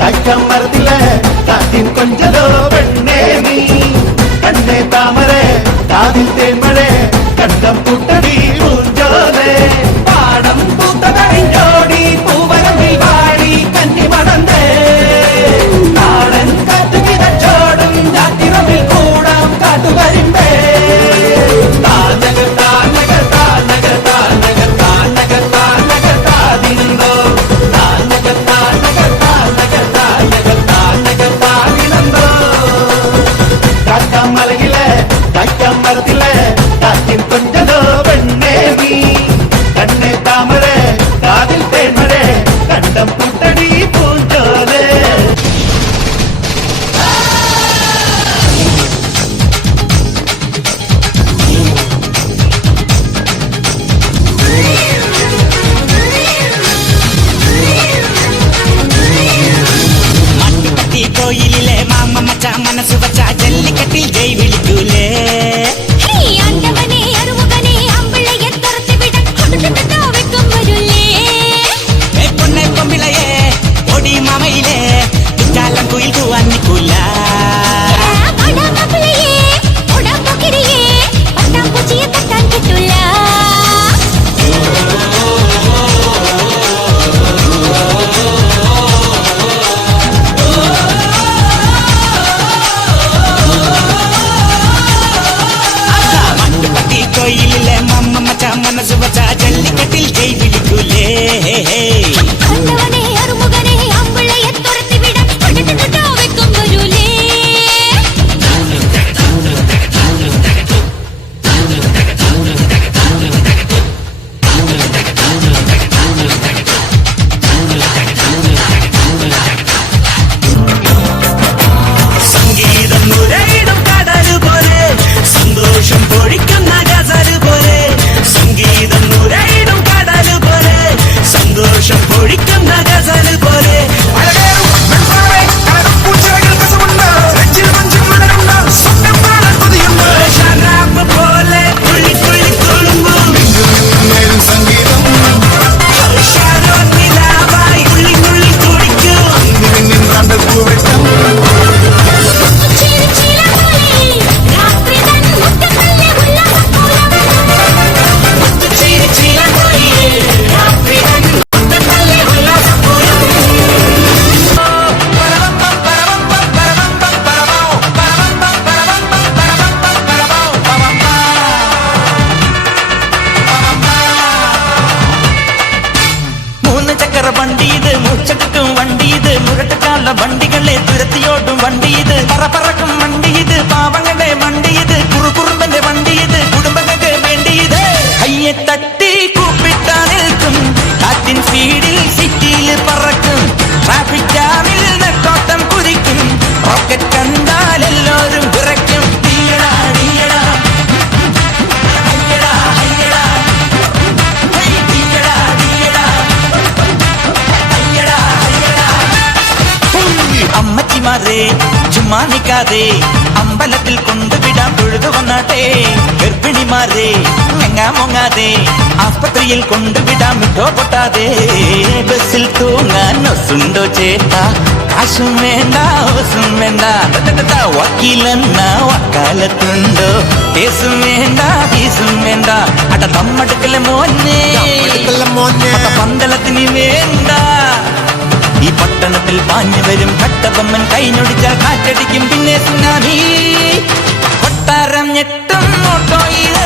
കായ്ക്കാൻ മരത്തിലെ കാറ്റിൻ കൊഞ്ചലോ പെണ്ണേ നീ കണ്ണേ താമരേ കാതിൽ തേന്മഴേ കണ്ടം പൂട്ടടി പൂഞ്ചോലേ പാടം പൂത്ത കഴിഞ്ഞോടി പൂവരമ്പിൽ വാടി കന്നി മണന്നേ നാടൻ കാറ്റു കിതച്ചോടും ജാത്തിറമ്പിൽ കൂടാം കാട്ടുകരിമ്പേ താനക താനക താനക താനക താനക താനക താതിന്തോ താനക താനക താനക താനക താനക താതിനന്തോ കാക്കാം മലയിലെ കായ്ക്കാം മരത്തിലെ കാറ്റിൻ കൊഞ്ചലോ പെണ്ണേ നീ കണ്ണേ താമരേ കാതിൽ തേന്മഴേ കണ്ടം പൂട്ടടി പൂഞ്ചോലേ മട്ടുപത്തി കോയിലിലെ മാമ മച്ച മനസ്സ് വച്ച ജല്ലിക്കെട്ടിൽ ജയ് വിളിക്കൂലേ പൊന്നെ പൊമ്പിളയെ ഒടി മാമയിലെ ചാലം കുയിൽ കൂവാൻ നിൽക്കൂല മട്ടുപത്തി കോയിലിലെ മാമ മച്ച മനസ്സ് വച്ച ജല്ലിക്കെട്ടിൽ ജയ് വിളിക്കൂലേ സംഗീതം നുരയിടും കടല് പോലെ സന്തോഷം പൊഴിക്കുന്ന ഗസല് പോലെ സംഗീതം നുരയിടും കടല് പോലെ സന്തോഷം പൊഴിക്കുന്ന ഗസല് പോലെ ശരാബ് പോലെ തുള്ളി തുള്ളി തുളുമ്പും ശാരോൻ നിലാവായി തുള്ളി തുള്ളി തുടിക്കും മൂന്ന് ചക്കര വണ്ടിയത് മൂച്ചക്കും വണ്ടിയത് മുരട്ടുകാല വണ്ടികളെ തുരത്തിയോടും വണ്ടിയത് പറക്കും വണ്ടിയത് പാവങ്ങളുടെ വണ്ടിയത് കുറുകുറുമ്പന്റെ വണ്ടിയത് കുടുംബങ്ങൾക്ക് വേണ്ടിയത് കയ്യെ തട്ടി കൂപ്പിട്ടാ നിൽക്കും കാറ്റിൻ സ്പീഡിൽ സിറ്റിയിൽ പറക്കും ട്രാഫിക് ജാമിൽ നെട്ടോട്ടം കുതിക്കും റോക്കറ്റ് കണ്ടാൽ എല്ലാവരും വിറയ്ക്കും തീയടാ തീയടാ അയ്യടാ അയ്യടാ ഹൈ തീയടാ തീയടാ അയ്യടാ അയ്യടാ അമ്മച്ചിമാരെ ചുമ്മാ നിൽക്കാതെ അമ്പലത്തിൽ കൊണ്ടുവിടാൻ പൊഴുതു വന്നാട്ടെ ഗർഭിണിമാരെ ഞങ്ങാമൊങ്ങാതെ ആസ്പത്രിയിൽ കൊണ്ടുവിടാൻ മിഠോ പൊട്ടാതെ ബസ്സിൽ തൂങ്ങാൻ ഒസുണ്ടോ ചേട്ടാ കാശും വേണ്ട ഓസും വേണ്ട വക്കീലെന്ന വക്കാലത്തുണ്ടോ കേസും വേണ്ട ഫീസും വേണ്ട അട തമ്മടുക്കലെ മോനെ പന്തളത്തിന് വേണ്ട ഈ പട്ടണത്തിൽ പാഞ്ഞു വരും കട്ടബൊമ്മൻ കൈനൊടിച്ചാൽ കാറ്റടിക്കും പിന്നെ സുനാമി കൊട്ടാരം ഞെട്ടും ഓട്ടോയിൽ